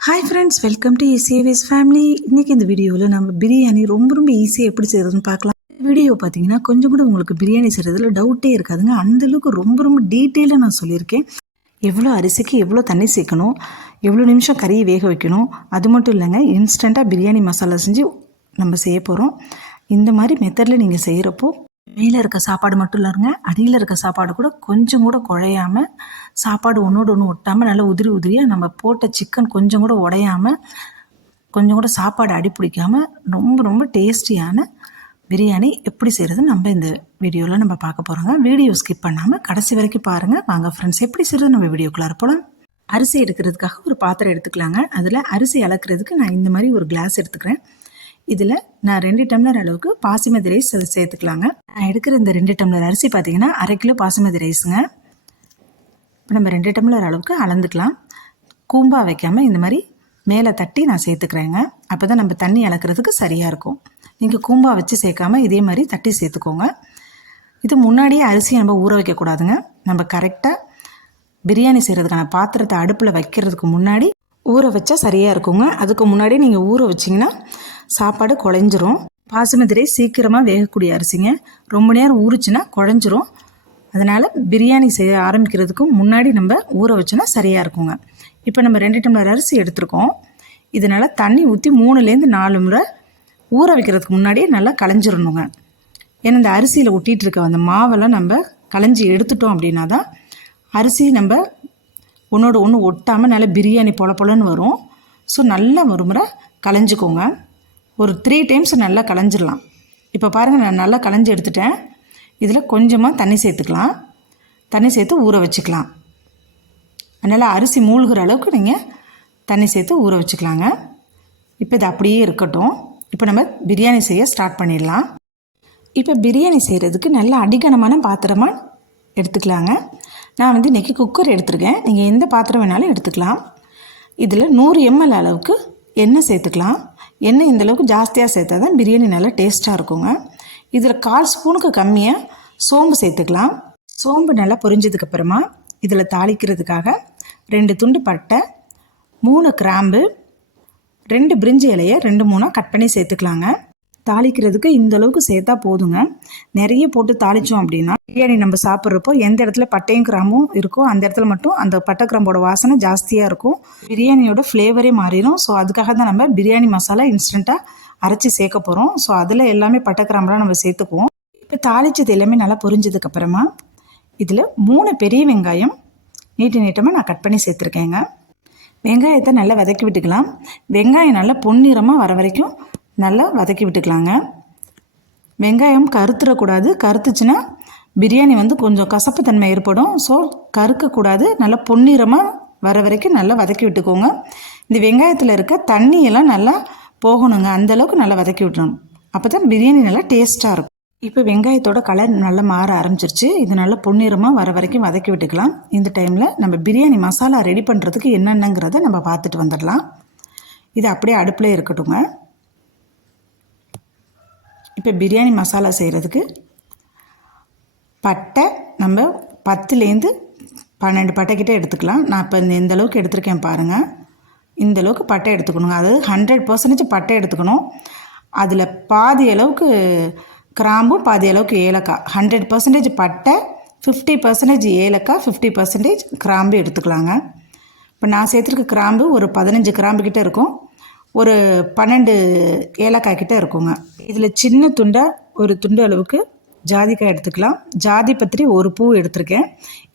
Hi friends welcome to இசிஏவிஸ் family இன்றைக்கி இந்த வீடியோவில் நம்ம பிரியாணி ரொம்ப ரொம்ப ஈஸியாக எப்படி செய்கிறதுன்னு பார்க்கலாம். வீடியோ பார்த்தீங்கன்னா கொஞ்சம் கூட உங்களுக்கு பிரியாணி செய்கிறதுல டவுட்டே இருக்காதுங்க. அந்தளவுக்கு ரொம்ப ரொம்ப டீட்டெயிலாக நான் சொல்லியிருக்கேன். எவ்வளோ அரிசிக்கு எவ்வளோ தண்ணி சேர்க்கணும்? எவ்வளோ நிமிஷம் கறியை வேக வைக்கணும்? அது மட்டும் இல்லைங்க இன்ஸ்டண்ட்டாக பிரியாணி மசாலா செஞ்சு நம்ம செய்ய போகிறோம் இந்த மாதிரி மெத்தடில் நீங்கள் செய்கிறப்போ மேலே இருக்க சாப்பாடு மட்டும் இல்லைங்க அடியில் இருக்க சாப்பாடு கூட கொஞ்சம் கூட குழையாமல் சாப்பாடு ஒன்றோடு ஒன்று ஒட்டாமல் நல்லா உதிரி உதிரியாக நம்ம போட்ட சிக்கன் கொஞ்சம் கூட உடையாமல் கொஞ்சம் கூட சாப்பாடு அடி ரொம்ப ரொம்ப டேஸ்டியான பிரியாணி எப்படி செய்கிறது நம்ம இந்த வீடியோவில் நம்ம பார்க்க போகிறோங்க வீடியோ ஸ்கிப் பண்ணாமல் கடைசி வரைக்கும் பாருங்கள் வாங்க ஃப்ரெண்ட்ஸ் எப்படி செய்கிறது நம்ம வீடியோக்குள்ளார போகலாம் அரிசி எடுக்கிறதுக்காக ஒரு பாத்திரம் எடுத்துக்கலாங்க. அதில் அரிசி அளக்கிறதுக்கு நான் இந்த மாதிரி ஒரு கிளாஸ் எடுத்துக்கிறேன். இதில் நான் ரெண்டு டம்ளர் அளவுக்கு பாசிமதி ரைஸ் அதை சேர்த்துக்கலாங்க. நான் எடுக்கிற இந்த ரெண்டு டம்ளர் அரிசி பார்த்தீங்கன்னா அரை கிலோ பாசிமதி ரைஸுங்க இப்போ நம்ம ரெண்டு டம்ளர் அளவுக்கு அளந்துக்கலாம். கூம்பா வைக்காமல் இந்த மாதிரி மேலே தட்டி நான் சேர்த்துக்கிறேங்க. அப்போ தான் நம்ம தண்ணி அளக்கிறதுக்கு சரியாக இருக்கும். நீங்கள் கூம்பா வச்சு சேர்க்காம இதே மாதிரி தட்டி சேர்த்துக்கோங்க. இது முன்னாடியே அரிசியை நம்ம ஊற வைக்கக்கூடாதுங்க நம்ம கரெக்டாக பிரியாணி செய்கிறதுக்கான பாத்திரத்தை அடுப்பில் வைக்கிறதுக்கு முன்னாடி ஊற வச்சா சரியாக இருக்குங்க. அதுக்கு முன்னாடி நீங்கள் ஊற வச்சிங்கன்னா சாப்பாடு குழஞ்சிரும். பாசுமதி ரைஸ் சீக்கிரமாக வேகக்கூடிய அரிசிங்க. ரொம்ப நேரம் ஊறிச்சுன்னா குழஞ்சிரும். அதனால் பிரியாணி செய்ய ஆரம்பிக்கிறதுக்கு முன்னாடி நம்ம ஊற வச்சோன்னா சரியாக இருக்குங்க. இப்போ நம்ம ரெண்டு டம்ளர் அரிசி எடுத்திருக்கோம். இதனால் தண்ணி ஊற்றி மூணுலேருந்து நாலு முறை ஊற வைக்கிறதுக்கு முன்னாடியே நல்லா களைஞ்சிடணுங்க ஏன்னா இந்த அரிசியில் ஒட்டிகிட்டு இருக்க அந்த மாவெல்லாம் நம்ம களைஞ்சி எடுத்துட்டோம் அப்படின்னா தான் அரிசி நம்ம ஒன்றோட ஒன்று ஒட்டாமல் நல்லா பிரியாணி பொல பொலன்னு வரும். ஸோ நல்லா ஒரு முறை களைஞ்சிக்கோங்க. ஒரு த்ரீ டைம்ஸ் நல்லா களைஞ்சிடலாம் இப்போ பாருங்கள் நான் நல்லா களைஞ்சி எடுத்துட்டேன். இதில் கொஞ்சமாக தண்ணி சேர்த்துக்கலாம். தண்ணி சேர்த்து ஊற வச்சுக்கலாம். அதனால் அரிசி மூழ்கிற அளவுக்கு நீங்கள் தண்ணி சேர்த்து ஊற வச்சுக்கலாங்க. இப்போ இது அப்படியே இருக்கட்டும். இப்போ நம்ம பிரியாணி செய்ய ஸ்டார்ட் பண்ணிடலாம். இப்போ பிரியாணி செய்கிறதுக்கு நல்ல அடிகனமான பாத்திரமாக எடுத்துக்கலாங்க. நான் வந்து இன்றைக்கி குக்கர் எடுத்திருக்கேன். நீங்கள் எந்த பாத்திரம் வேணாலும் எடுத்துக்கலாம். இதில் நூறு எம்எல் அளவுக்கு எண்ணெய் சேர்த்துக்கலாம். எண்ணெய் இந்தளவுக்கு ஜாஸ்தியாக சேர்த்தா தான் பிரியாணி நல்லா டேஸ்ட்டாக இருக்குங்க. இதில் கால் ஸ்பூனுக்கு கம்மியாக சோம்பு சேர்த்துக்கலாம். சோம்பு நல்லா பொரிஞ்சதுக்கப்புறமா இதில் தாளிக்கிறதுக்காக ரெண்டு துண்டு பட்டை மூணு கிராம்பு ரெண்டு பிரிஞ்சி இலையை ரெண்டு மூணாக கட் பண்ணி சேர்த்துக்கலாங்க. தாளிக்கிறதுக்கு இந்த அளவுக்கு சேர்த்தா போதுங்க. நிறைய போட்டு தாளித்தோம் அப்படின்னா பிரியாணி நம்ம சாப்பிட்றப்போ எந்த இடத்துல பட்டையும் கிராமும் இருக்கோ அந்த இடத்துல மட்டும் அந்த பட்டை கிராம்போட வாசனை ஜாஸ்தியாக இருக்கும். பிரியாணியோட ஃப்ளேவரே மாறிடும் ஸோ அதுக்காக தான் நம்ம பிரியாணி மசாலா இன்ஸ்டண்ட்டாக அரைச்சி சேர்க்க போகிறோம் ஸோ அதில் எல்லாமே பட்டை கிராம்பெலாம் நம்ம சேர்த்துக்குவோம். இப்போ தாளித்தது எல்லாமே நல்லா பொரிஞ்சதுக்கப்புறமா இதில் மூணு பெரிய வெங்காயம் நீட்டு நீட்டமாக நான் கட் பண்ணி சேர்த்துருக்கேங்க. வெங்காயத்தை நல்லா வதக்கி விட்டுக்கலாம். வெங்காயம் நல்லா பொன்னிறமாக வர வரைக்கும் நல்லா வதக்கி விட்டுக்கலாங்க. வெங்காயம் கருத்துடக்கூடாது கருத்துச்சுன்னா பிரியாணி வந்து கொஞ்சம் கசப்பு தன்மை ஏற்படும். ஸோ கருக்கக்கூடாது. நல்லா பொன்னிறமாக வர வரைக்கும் நல்லா வதக்கி விட்டுக்கோங்க. இந்த வெங்காயத்தில் இருக்க தண்ணியெல்லாம் நல்லா போகணுங்க. அந்தளவுக்கு நல்லா வதக்கி விட்டுணும் அப்போ தான் பிரியாணி நல்லா டேஸ்ட்டாக இருக்கும். இப்போ வெங்காயத்தோட கலர் நல்லா மாற ஆரம்பிச்சிருச்சு. இது நல்லா பொன்னிறமாக வர வரைக்கும் வதக்கி விட்டுக்கலாம். இந்த டைமில் நம்ம பிரியாணி மசாலா ரெடி பண்ணுறதுக்கு என்னென்னங்கிறத நம்ம பார்த்துட்டு வந்துடலாம். இது அப்படியே அடுப்பில் இருக்கட்டுங்க. இப்போ பிரியாணி மசாலா செய்கிறதுக்கு பட்டை நம்ம பத்துலேருந்து பன்னெண்டு பட்டைக்கிட்ட எடுத்துக்கலாம். நான் இப்போ இந்த இந்த அளவுக்கு எடுத்திருக்கேன் பாருங்கள் இந்த அளவுக்கு பட்டை எடுத்துக்கணுங்க. அதாவது ஹண்ட்ரட் பர்சன்டேஜ் பட்டை எடுத்துக்கணும். அதில் பாதி அளவுக்கு கிராம்பும் பாதி அளவுக்கு ஏலக்காய். ஹண்ட்ரட் பர்சன்டேஜ் பட்டை ஃபிஃப்டி பர்சன்டேஜ் ஏலக்காய் ஃபிஃப்டி பர்சன்டேஜ் கிராம்பு எடுத்துக்கலாங்க. இப்போ நான் சேர்த்துருக்க கிராம்பு ஒரு பதினஞ்சு கிராம்பு கிட்டே இருக்கும். ஒரு பன்னெண்டு ஏலக்காய் கிட்ட இருக்குங்க. இதில் சின்ன துண்டை ஒரு துண்டு அளவுக்கு ஜாதிக்காய் எடுத்துக்கலாம். ஜாதி பத்திரி ஒரு பூ எடுத்திருக்கேன்.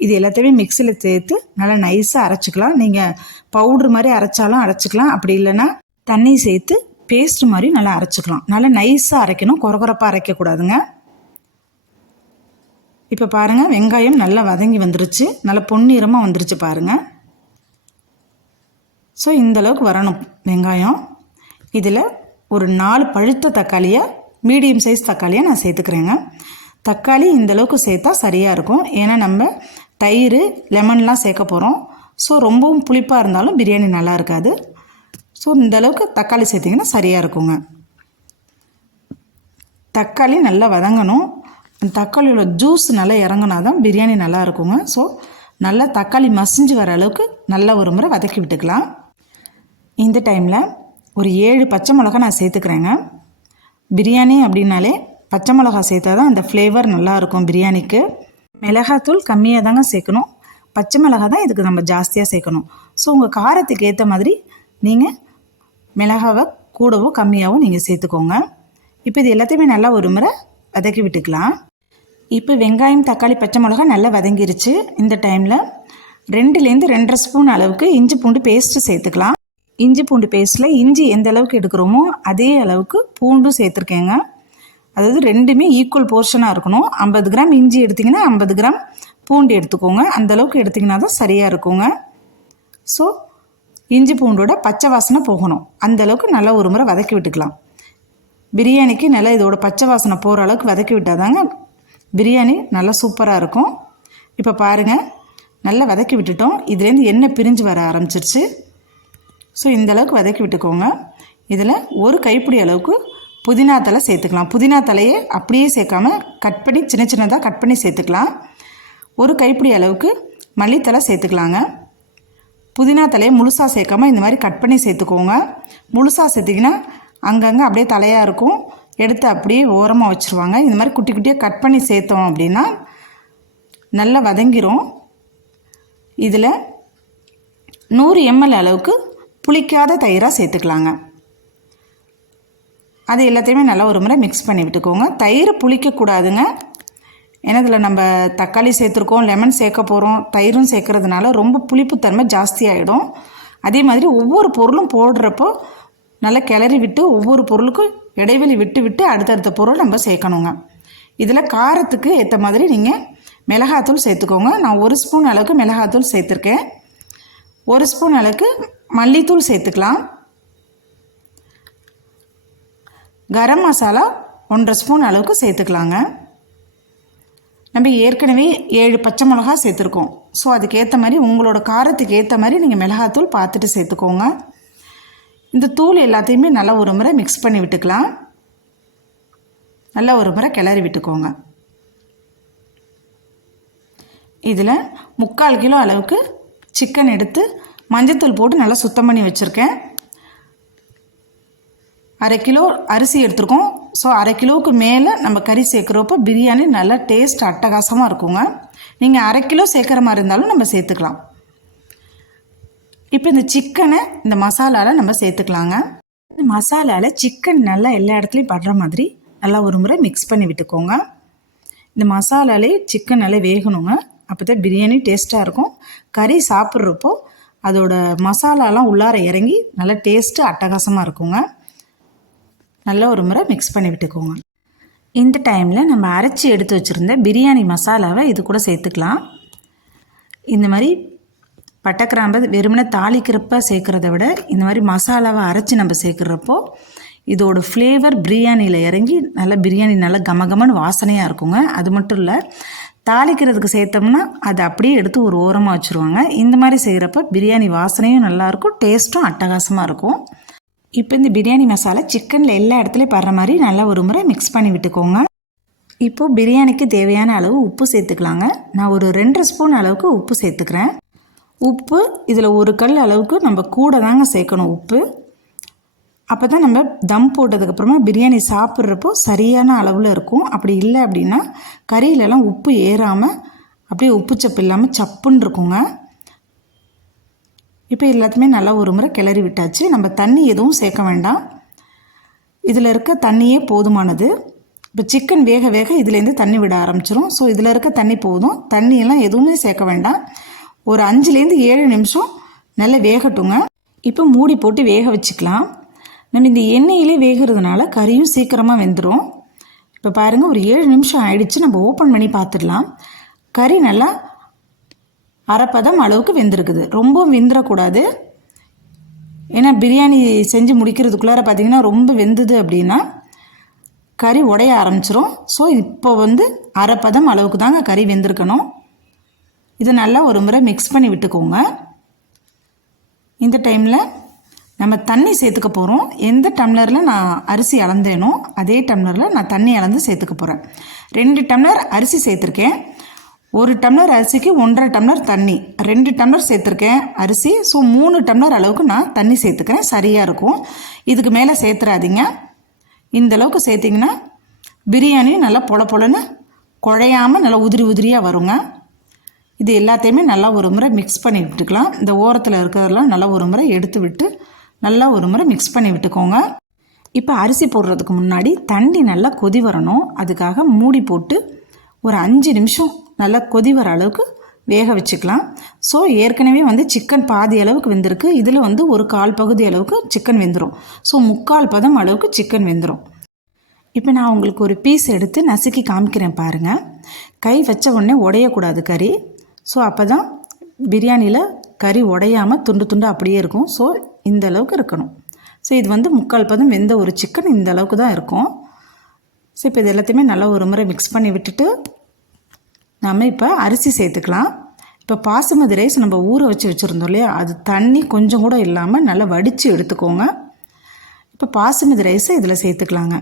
இது எல்லாத்தையுமே மிக்சியில் சேர்த்து நல்லா நைஸாக அரைச்சிக்கலாம். நீங்கள் பவுட்ரு மாதிரி அரைச்சாலும் அரைச்சிக்கலாம். அப்படி இல்லைன்னா தண்ணி சேர்த்து பேஸ்ட் மாதிரி நல்லா அரைச்சிக்கலாம். நல்லா நைஸாக அரைக்கணும். குறகுறப்பாக அரைக்கக்கூடாதுங்க. இப்போ பாருங்கள் வெங்காயம் நல்லா வதங்கி வந்துருச்சு. நல்லா பொன்னிறமாக வந்துருச்சு பாருங்கள் ஸோ இந்தளவுக்கு வரணும் வெங்காயம். இதில் ஒரு நாலு பழுத்த தக்காளியை மீடியம் சைஸ் தக்காளியை நான் சேர்த்துக்கிறேங்க. தக்காளி இந்தளவுக்கு சேர்த்தா சரியாக இருக்கும். ஏன்னா நம்ம தயிர் லெமன்லாம் சேர்க்க போகிறோம் ஸோ ரொம்பவும் புளிப்பாக இருந்தாலும் பிரியாணி நல்லா இருக்காது. ஸோ இந்தளவுக்கு தக்காளி சேர்த்திங்கன்னா சரியாக இருக்குங்க. தக்காளி நல்லா வதங்கணும். தக்காளியோட ஜூஸ் நல்லா இறங்கினா தான் பிரியாணி நல்லா இருக்குங்க. ஸோ நல்லா தக்காளி மசிஞ்சு வர அளவுக்கு நல்லா ஒரு முறை வதக்கி விட்டுக்கலாம். இந்த டைமில் ஒரு ஏழு பச்சை மிளகா நான் சேர்த்துக்கிறேங்க. பிரியாணி அப்படின்னாலே பச்சை மிளகா சேர்த்தா தான் அந்த ஃப்ளேவர் நல்லாயிருக்கும் பிரியாணிக்கு. மிளகாத்தூள் கம்மியாக தாங்க சேர்க்கணும். பச்சை மிளகா தான் இதுக்கு நம்ம ஜாஸ்தியாக சேர்க்கணும். ஸோ உங்கள் காரத்துக்கு ஏற்ற மாதிரி நீங்கள் மிளகாவை கூடவோ கம்மியாகவும் நீங்கள் சேர்த்துக்கோங்க. இப்போ இது எல்லாத்தையுமே நல்லா ஒரு முறை வதக்கி விட்டுக்கலாம். இப்போ வெங்காயம் தக்காளி பச்சை மிளகா நல்லா வதங்கிருச்சு. இந்த டைமில் ரெண்டுலேருந்து ரெண்டரை ஸ்பூன் அளவுக்கு இஞ்சி பூண்டு பேஸ்ட்டு சேர்த்துக்கலாம். இஞ்சி பூண்டு பேஸ்ட்டில் இஞ்சி எந்த அளவுக்கு எடுக்கிறோமோ அதே அளவுக்கு பூண்டும் சேர்த்துருக்கேங்க. அதாவது ரெண்டுமே ஈக்குவல் போர்ஷனாக இருக்கணும். ஐம்பது கிராம் இஞ்சி எடுத்திங்கன்னா ஐம்பது கிராம் பூண்டு எடுத்துக்கோங்க. அந்தளவுக்கு எடுத்திங்கன்னா தான் சரியாக இருக்குங்க. ஸோ இஞ்சி பூண்டோட பச்சை வாசனை போகணும். அந்த அளவுக்கு நல்லா ஒரு முறை வதக்கி விட்டுக்கலாம். பிரியாணிக்கு நல்லா இதோட பச்சை வாசனை போகிற அளவுக்கு வதக்கி விட்டால் தாங்க பிரியாணி நல்லா சூப்பராக இருக்கும். இப்போ பாருங்கள் நல்லா வதக்கி விட்டுட்டோம். இதுலேருந்து எண்ணெய் பிரிஞ்சு வர ஆரம்பிச்சிருச்சு. ஸோ இந்த அளவுக்கு வதக்கி விட்டுக்கோங்க. இதில் ஒரு கைப்பிடி அளவுக்கு புதினா தலை சேர்த்துக்கலாம். புதினா தலையை அப்படியே சேர்க்காம கட் பண்ணி சின்ன சின்னதாக கட் பண்ணி சேர்த்துக்கலாம். ஒரு கைப்பிடி அளவுக்கு மல்லித்தலை சேர்த்துக்கலாங்க. புதினா தலையை முழுசாக சேர்க்காம இந்த மாதிரி கட் பண்ணி சேர்த்துக்கோங்க. முழுசாக சேர்த்திங்கன்னா அங்கங்கே அப்படியே தலையாக இருக்கும். எடுத்து அப்படியே ஓரமாக வச்சுருவாங்க. இந்த மாதிரி குட்டி குட்டியாக கட் பண்ணி சேர்த்தோம் அப்படின்னா நல்லா வதங்கிரும். இதில் நூறு எம்எல் அளவுக்கு புளிக்காத தயிராக சேர்த்துக்கலாங்க. அது எல்லாத்தையுமே நல்லா ஒரு முறை மிக்ஸ் பண்ணி விட்டுக்கோங்க. தயிர் புளிக்கக்கூடாதுங்க ஏன்னா இதில் நம்ம தக்காளி சேர்த்துருக்கோம் லெமன் சேர்க்க போகிறோம் தயிரும் சேர்க்கறதுனால ரொம்ப புளிப்புத்தன்மை ஜாஸ்தியாகிடும் அதே மாதிரி ஒவ்வொரு பொருளும் போடுறப்போ நல்லா கிளறி விட்டு ஒவ்வொரு பொருளுக்கும் இடைவெளி விட்டு விட்டு அடுத்தடுத்த பொருள் நம்ம சேர்க்கணுங்க. இதில் காரத்துக்கு ஏற்ற மாதிரி நீங்கள் மிளகாத்தூள் சேர்த்துக்கோங்க. நான் ஒரு ஸ்பூன் அளவுக்கு மிளகாத்தூள் சேர்த்துருக்கேன். ஒரு ஸ்பூன் அளவுக்கு மல்லித்தூள் சேர்த்துக்கலாம். கரம் மசாலா ஒன்றரை ஸ்பூன் அளவுக்கு சேர்த்துக்கலாங்க. நம்ம ஏற்கனவே ஏழு பச்சை மிளகா சேர்த்துருக்கோம். ஸோ அதுக்கேற்ற மாதிரி உங்களோட காரத்துக்கு ஏற்ற மாதிரி நீங்கள் மிளகாத்தூள் பார்த்துட்டு சேர்த்துக்கோங்க. இந்த தூள் எல்லாத்தையுமே நல்லா ஒரு முறை மிக்ஸ் பண்ணி விட்டுக்கலாம். நல்லா ஒரு முறை கிளறி விட்டுக்கோங்க. இதில் முக்கால் கிலோ அளவுக்கு சிக்கன் எடுத்து மஞ்சத்தூள் போட்டு நல்லா சுத்தம் பண்ணி வச்சுருக்கேன். அரை கிலோ அரிசி எடுத்துருக்கோம். ஸோ அரை கிலோவுக்கு மேலே நம்ம கறி சேர்க்குறப்போ பிரியாணி நல்லா டேஸ்ட் அட்டகாசமாக இருக்குங்க. நீங்கள் அரை கிலோ சேர்க்குற மாதிரி இருந்தாலும் நம்ம சேர்த்துக்கலாம். இப்போ இந்த சிக்கனை இந்த மசாலாவில் நம்ம சேர்த்துக்கலாங்க. இந்த மசாலாவில் சிக்கன் நல்லா எல்லா இடத்துலையும் படுற மாதிரி நல்லா ஒரு முறை மிக்ஸ் பண்ணி விட்டுக்கோங்க. இந்த மசாலாலே சிக்கன் நல்லா வேகணுங்க. அப்போ தான் பிரியாணி டேஸ்ட்டாக இருக்கும். கறி சாப்பிட்றப்போ அதோட மசாலாலாம் உள்ளார இறங்கி நல்லா டேஸ்ட்டு அட்டகாசமாக இருக்குங்க. நல்லா ஒரு முறை மிக்ஸ் பண்ணி விட்டுக்கோங்க. இந்த டைமில் நம்ம அரைச்சி எடுத்து வச்சுருந்த பிரியாணி மசாலாவை இது கூட சேர்த்துக்கலாம். இந்த மாதிரி பட்டைக்கிராம்பு வெறுமனே தாளிக்கிறப்ப சேர்க்குறத விட இந்த மாதிரி மசாலாவை அரைச்சி நம்ம சேர்க்குறப்போ இதோட ஃப்ளேவர் பிரியாணியில் இறங்கி நல்லா பிரியாணி நல்லா கமகமன்னு வாசனையாக இருக்குங்க. அது மட்டும் இல்லை தாளிக்கிறதுக்கு சேர்த்தோம்னா அதை அப்படியே எடுத்து ஒரு ஓரமாக வச்சுருவாங்க. இந்த மாதிரி செய்கிறப்ப பிரியாணி வாசனையும் நல்லாயிருக்கும் டேஸ்ட்டும் அட்டகாசமாக இருக்கும். இப்போ இந்த பிரியாணி மசாலா சிக்கனில் எல்லா இடத்துலையும் படுற மாதிரி நல்லா ஒரு முறை மிக்ஸ் பண்ணி விட்டுக்கோங்க. இப்போது பிரியாணிக்கு தேவையான அளவு உப்பு சேர்த்துக்கலாங்க. நான் ஒரு ரெண்டரை ஸ்பூன் அளவுக்கு உப்பு சேர்த்துக்கிறேன். உப்பு இதில் ஒரு கல் அளவுக்கு நம்ம கூட தாங்க சேர்க்கணும் உப்பு. அப்போ தான் நம்ம தம் போட்டதுக்கப்புறமா பிரியாணி சாப்பிட்றப்போ சரியான அளவில் இருக்கும். அப்படி இல்லை அப்படின்னா கறியிலலாம் உப்பு ஏறாமல் அப்படியே உப்பு சப்பு இல்லாமல் சப்புன்னு இருக்குங்க. இப்போ எல்லாத்தையுமே நல்லா ஒரு முறை கிளறி விட்டாச்சு. நம்ம தண்ணி எதுவும் சேர்க்க வேண்டாம். இதில் இருக்க தண்ணியே போதுமானது. இப்போ சிக்கன் வேக வேக இதுலேருந்து தண்ணி விட ஆரம்பிச்சிரும். ஸோ இதில் இருக்க தண்ணி போதும். தண்ணியெல்லாம் எதுவுமே சேர்க்க வேண்டாம். ஒரு அஞ்சுலேருந்து ஏழு நிமிஷம் நல்லா வேகட்டுங்க. இப்போ மூடி போட்டு வேக வச்சுக்கலாம். நம்ம இந்த எண்ணெயிலே வேகிறதுனால கறியும் சீக்கிரமாக வெந்துடும் இப்போ பாருங்கள் ஒரு ஏழு நிமிஷம் ஆயிடுச்சு. நம்ம ஓப்பன் பண்ணி பார்த்துடலாம் கறி நல்லா அரைப்பதம் அளவுக்கு வெந்திருக்குது. ரொம்பவும் வெந்துடக்கூடாது ஏன்னா பிரியாணி செஞ்சு முடிக்கிறதுக்குள்ளார பார்த்திங்கன்னா ரொம்ப வெந்தது அப்படின்னா கறி உடைய ஆரம்பிச்சிரும். ஸோ இப்போ வந்து அரைப்பதம் அளவுக்கு தாங்க கறி வெந்திருக்கணும். இது நல்லா ஒரு முறை மிக்ஸ் பண்ணி விட்டுக்கோங்க. இந்த டைமில் நம்ம தண்ணி சேர்த்துக்க போகிறோம் எந்த டம்ளரில் நான் அரிசி அளந்தேனோ அதே டம்ளரில் நான் தண்ணி அளந்து சேர்த்துக்க போகிறேன் ரெண்டு டம்ளர் அரிசி சேர்த்துருக்கேன். ஒரு டம்ளர் அரிசிக்கு ஒன்றரை டம்ளர் தண்ணி. ரெண்டு டம்ளர் சேர்த்துருக்கேன் அரிசி. ஸோ மூணு டம்ளர் அளவுக்கு நான் தண்ணி சேர்த்துக்கிறேன். சரியாக இருக்கும். இதுக்கு மேலே சேர்த்துறாதீங்க. இந்த அளவுக்கு சேர்த்திங்கன்னா பிரியாணி நல்லா பொல பொலன்னு குழையாமல் நல்லா உதிரி உதிரியாக வருங்க. இது எல்லாத்தையுமே நல்லா ஒரு முறை மிக்ஸ் பண்ணி விட்டுக்கலாம் இந்த ஓரத்தில் இருக்கிறதெல்லாம் நல்லா ஒரு முறை எடுத்து விட்டு நல்லா ஒரு முறை மிக்ஸ் பண்ணி விட்டுக்கோங்க. இப்போ அரிசி போடுறதுக்கு முன்னாடி தண்ணி நல்லா கொதி வரணும். அதுக்காக மூடி போட்டு ஒரு அஞ்சு நிமிஷம் நல்லா கொதி வர அளவுக்கு வேக வச்சுக்கலாம். ஸோ ஏற்கனவே வந்து சிக்கன் பாதி அளவுக்கு வெந்திருக்கு. இதில் வந்து ஒரு கால் பகுதி அளவுக்கு சிக்கன் வெந்துடும் ஸோ முக்கால் பதம் அளவுக்கு சிக்கன் வெந்துடும் இப்போ நான் உங்களுக்கு ஒரு பீஸ் எடுத்து நசுக்கி காமிக்கிறேன் பாருங்கள் கை வச்ச உடனே உடையக்கூடாது கறி. ஸோ அப்போ தான் பிரியாணியில் கறி உடையாமல் துண்டு துண்டு அப்படியே இருக்கும். ஸோ இந்த அளவுக்கு இருக்கணும். ஸோ இது வந்து முக்கால் பதம் வெந்த ஒரு சிக்கன் இந்த அளவுக்கு தான் இருக்கும். ஸோ இப்போ இது எல்லாத்தையுமே நல்லா ஒரு முறை மிக்ஸ் பண்ணி விட்டுட்டு நம்ம இப்போ அரிசி சேர்த்துக்கலாம். இப்போ பாசுமதி ரைஸ் நம்ம ஊற வச்சு வச்சுருந்தோம் இல்லையா? அது தண்ணி கொஞ்சம் கூட இல்லாமல் நல்லா வடித்து எடுத்துக்கோங்க. இப்போ பாசுமதி ரைஸை இதில் சேர்த்துக்கலாங்க.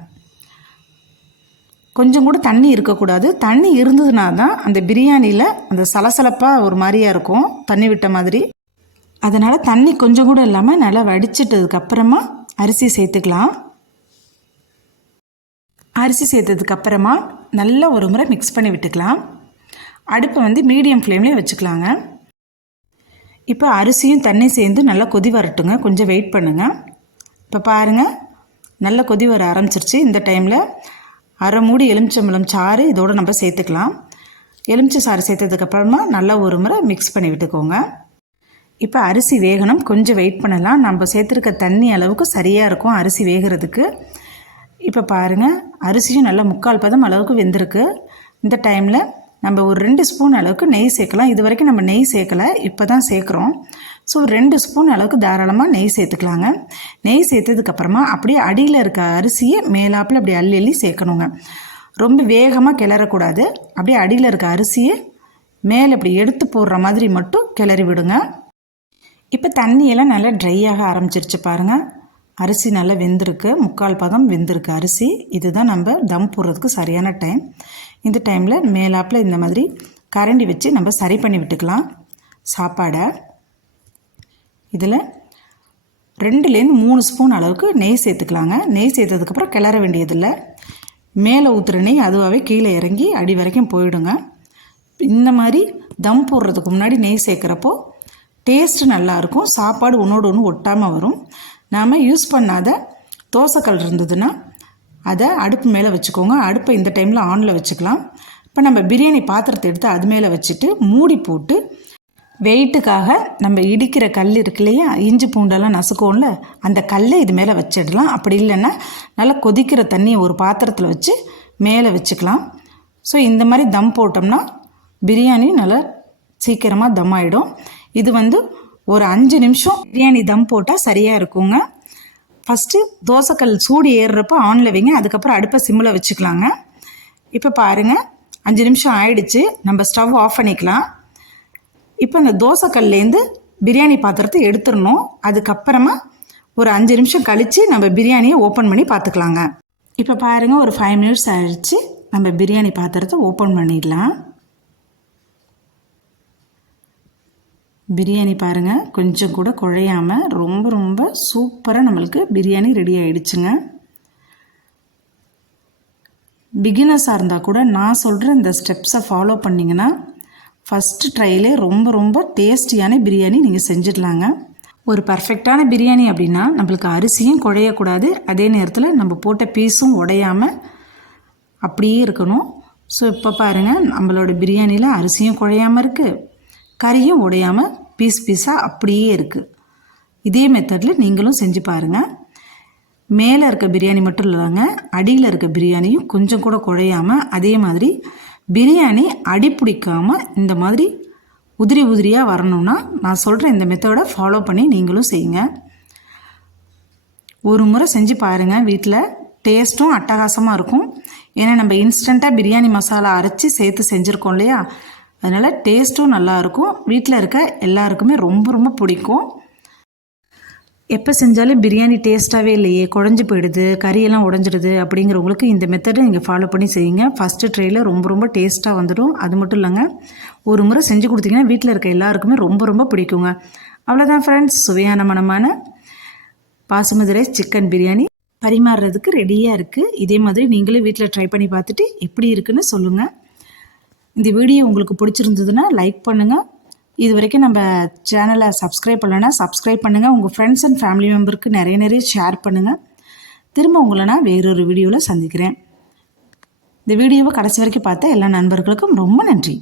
கொஞ்சம் கூட தண்ணி இருக்கக்கூடாது. தண்ணி இருந்ததுனா தான் அந்த பிரியாணியில் அந்த சலசலப்பாக ஒரு மாதிரியாக இருக்கும். தண்ணி விட்ட மாதிரி. அதனால் தண்ணி கொஞ்சம் கூட இல்லாமல் நல்லா வடிச்சிட்டதுக்கப்புறமா அரிசி சேர்த்துக்கலாம். அரிசி சேர்த்ததுக்கப்புறமா நல்லா ஒரு முறை மிக்ஸ் பண்ணி விட்டுக்கலாம். அடுப்பை வந்து மீடியம் ஃப்ளேம்லேயே வச்சுக்கலாங்க. இப்போ அரிசியும் தண்ணி சேர்ந்து நல்லா கொதி வரட்டுங்க. கொஞ்சம் வெயிட் பண்ணுங்கள் இப்போ பாருங்கள் நல்லா கொதி வர ஆரம்பிச்சிருச்சு. இந்த டைமில் அரை மூடி எலுமிச்சம்பழம் சாறு இதோடு நம்ம சேர்த்துக்கலாம். எலுமிச்சை சாறு சேர்த்ததுக்கப்புறமா நல்லா ஒரு முறை மிக்ஸ் பண்ணி விட்டுக்கோங்க. இப்போ அரிசி வேகணும். கொஞ்சம் வெயிட் பண்ணலாம். நம்ம சேர்த்துருக்க தண்ணி அளவுக்கு சரியாக இருக்கும் அரிசி வேகிறதுக்கு. இப்போ பாருங்கள் அரிசியும் நல்லா முக்கால் பதம் அளவுக்கு வெந்திருக்கு. இந்த டைமில் நம்ம ஒரு ரெண்டு ஸ்பூன் அளவுக்கு நெய் சேர்க்கலாம். இது வரைக்கும் நம்ம நெய் சேர்க்கலை இப்போ தான் சேர்க்குறோம். ஸோ ரெண்டு ஸ்பூன் அளவுக்கு தாராளமாக நெய் சேர்த்துக்கலாங்க. நெய் சேர்த்ததுக்கப்புறமா அப்படியே அடியில் இருக்க அரிசியை மேலாப்பில் அப்படி அள்ளி அள்ளி சேர்க்கணுங்க. ரொம்ப வேகமாக கிளறக்கூடாது. அப்படியே அடியில் இருக்க அரிசியை மேலே இப்படி எடுத்து போடுற மாதிரி மட்டும் கிளறி விடுங்க. இப்போ தண்ணியெல்லாம் நல்லா ட்ரை ஆக ஆரம்பிச்சிருச்சு பாருங்கள் அரிசி நல்லா வெந்திருக்கு. முக்கால் பதம் வெந்திருக்கு அரிசி. இதுதான் நம்ம தம் போடுறதுக்கு சரியான டைம் இந்த டைமில் மேலாப்பில் இந்த மாதிரி கரண்டி வச்சு நம்ம சரி பண்ணி விட்டுக்கலாம். சாப்பாடை. இதில் ரெண்டுலேருந்து மூணு ஸ்பூன் அளவுக்கு நெய் சேர்த்துக்கலாங்க. நெய் சேர்த்ததுக்கப்புறம் கிளற வேண்டியதில்லை. மேலே ஊற்றுற நெய் அதுவாகவே கீழே இறங்கி அடி வரைக்கும் போயிடுங்க. இந்த மாதிரி தம் போடுறதுக்கு முன்னாடி நெய் சேர்க்குறப்போ டேஸ்ட்டு நல்லாயிருக்கும். சாப்பாடு ஒன்றோடு ஒன்று ஒட்டாமல் வரும். நாம் யூஸ் பண்ணாத தோசைக்கல் இருந்ததுன்னா அதை அடுப்பு மேலே வச்சுக்கோங்க. அடுப்பை இந்த டைமில் ஆனில் வச்சுக்கலாம். இப்போ நம்ம பிரியாணி பாத்திரத்தை எடுத்து அது மேலே வச்சுட்டு மூடி போட்டு வெயிட்டுக்காக நம்ம இடிக்கிற கல் இருக்கு இல்லையா? இஞ்சி பூண்டெல்லாம் நசுக்கோம்ல அந்த கல்லை இது மேலே வச்சிடலாம். அப்படி இல்லைன்னா நல்லா கொதிக்கிற தண்ணியை ஒரு பாத்திரத்தில் வச்சு மேலே வச்சுக்கலாம். ஸோ இந்த மாதிரி தம் போட்டோம்னா பிரியாணி நல்லா சீக்கிரமாக தம் ஆகிடும் இது வந்து ஒரு அஞ்சு நிமிஷம் பிரியாணி தம் போட்டால் சரியாக இருக்குங்க. ஃபஸ்ட்டு தோசைக்கல் சூடு ஏறுறப்போ ஆனில் வைங்க அதுக்கப்புறம் அடுப்பை சிம்மில் வச்சுக்கலாங்க. இப்போ பாருங்கள் அஞ்சு நிமிஷம் ஆயிடுச்சு நம்ம ஸ்டவ் ஆஃப் பண்ணிக்கலாம். இப்போ இந்த தோசைக்கல்லேருந்து பிரியாணி பாத்திரத்தை எடுத்துடணும். அதுக்கப்புறமா ஒரு அஞ்சு நிமிஷம் கழித்து நம்ம பிரியாணியை ஓப்பன் பண்ணி பார்த்துக்கலாங்க இப்போ பாருங்கள் ஒரு ஃபைவ் மினிட்ஸ் ஆயிடுச்சு நம்ம பிரியாணி பாத்திரத்தை ஓப்பன் பண்ணிடலாம். பிரியாணி பாருங்கள் கொஞ்சம் கூட குழையாமல் ரொம்ப ரொம்ப சூப்பராக நம்மளுக்கு பிரியாணி ரெடி ஆயிடுச்சுங்க. பிகினர்ஸாக இருந்தால் கூட நான் சொல்கிற இந்த ஸ்டெப்ஸை ஃபாலோ பண்ணிங்கன்னா ஃபஸ்ட்டு ட்ரையிலே ரொம்ப ரொம்ப டேஸ்டியான பிரியாணி நீங்கள் செஞ்சிடலாங்க. ஒரு பர்ஃபெக்டான பிரியாணி அப்படின்னா நம்மளுக்கு அரிசியும் குழையக்கூடாது. அதே நேரத்தில் நம்ம போட்ட பீஸும் உடையாமல் அப்படியே இருக்கணும். ஸோ இப்போ பாருங்கள் நம்மளோட பிரியாணியில் அரிசியும் குழையாமல் இருக்குது கறியும் உடையாமல் பீஸ் பீஸாக அப்படியே இருக்குது இதே மெத்தடில் நீங்களும் செஞ்சு பாருங்கள் மேலே இருக்க பிரியாணி மட்டும் இல்லைங்க அடியில் இருக்க பிரியாணியும் கொஞ்சம் கூட குழையாமல் அதே மாதிரி பிரியாணி அடி பிடிக்காமல் இந்த மாதிரி உதிரி உதிரியாக வரணும்னா நான் சொல்கிற இந்த மெத்தடை ஃபாலோ பண்ணி நீங்களும் செய்யுங்க. ஒரு முறை செஞ்சு பாருங்கள் வீட்டில் டேஸ்ட்டும் அட்டகாசமாக இருக்கும். ஏன்னா நம்ம இன்ஸ்டண்ட்டாக பிரியாணி மசாலா அரைச்சி சேர்த்து செஞ்சுருக்கோம் இல்லையா? அதனால் டேஸ்ட்டும் நல்லாயிருக்கும். வீட்டில் இருக்க எல்லாருக்குமே ரொம்ப ரொம்ப பிடிக்கும். எப்போ செஞ்சாலும் பிரியாணி டேஸ்ட்டாகவே இல்லையே குழஞ்சி போயிடுது கறியெல்லாம் உடஞ்சிடுது அப்படிங்கிறவங்களுக்கு இந்த மெத்தடை நீங்கள் ஃபாலோ பண்ணி செய்யுங்க. ஃபஸ்ட்டு ட்ரேயில் ரொம்ப ரொம்ப டேஸ்ட்டாக வந்துடும். அது மட்டும் இல்லைங்க ஒரு முறை செஞ்சு கொடுத்தீங்கன்னா வீட்டில் இருக்க எல்லாருக்குமே ரொம்ப ரொம்ப பிடிக்குங்க. அவ்வளோதான் ஃப்ரெண்ட்ஸ் சுவையான மனமான பாசுமதி ரைஸ் சிக்கன் பிரியாணி பரிமாறுறதுக்கு ரெடியாக இருக்குது இதே மாதிரி நீங்களும் வீட்டில் ட்ரை பண்ணி பார்த்துட்டு எப்படி இருக்குன்னு சொல்லுங்கள் இந்த வீடியோ உங்களுக்கு பிடிச்சிருந்ததுன்னா லைக் பண்ணுங்கள் இது வரைக்கும் நம்ம சேனலை சப்ஸ்கிரைப் பண்ணலைன்னா சப்ஸ்கிரைப் பண்ணுங்கள் உங்கள் ஃப்ரெண்ட்ஸ் அண்ட் ஃபேமிலி மெம்பருக்கு நிறைய நிறைய ஷேர் பண்ணுங்கள் திரும்ப உங்களை நான் வேறொரு வீடியோவில் சந்திக்கிறேன். இந்த வீடியோவை கடைசி வரைக்கும் பார்த்த எல்லா நண்பர்களுக்கும் ரொம்ப நன்றி.